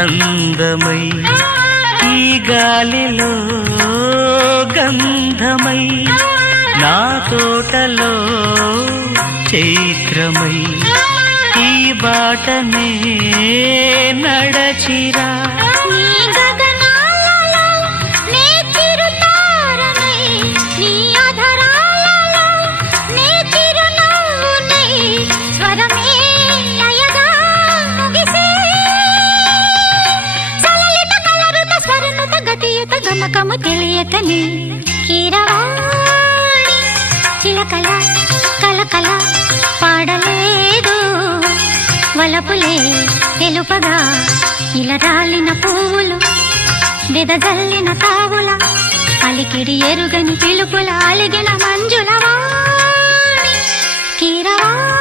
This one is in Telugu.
అందమై ఈ గాలిలో గంధమై నా తోటలో చైత్రమై ఈ బాటనే నడచిరా గమకము తెలియకని కీరవాణి చిలకల కలకల పాడలేదు వలపులే తెలుపగా ఇలా రాలిన పువ్వులు వెదజల్లిన తావుల అలికిడి ఎరుగని పిలుపుల అలిగిన మంజుల వాణి కీరవాణి.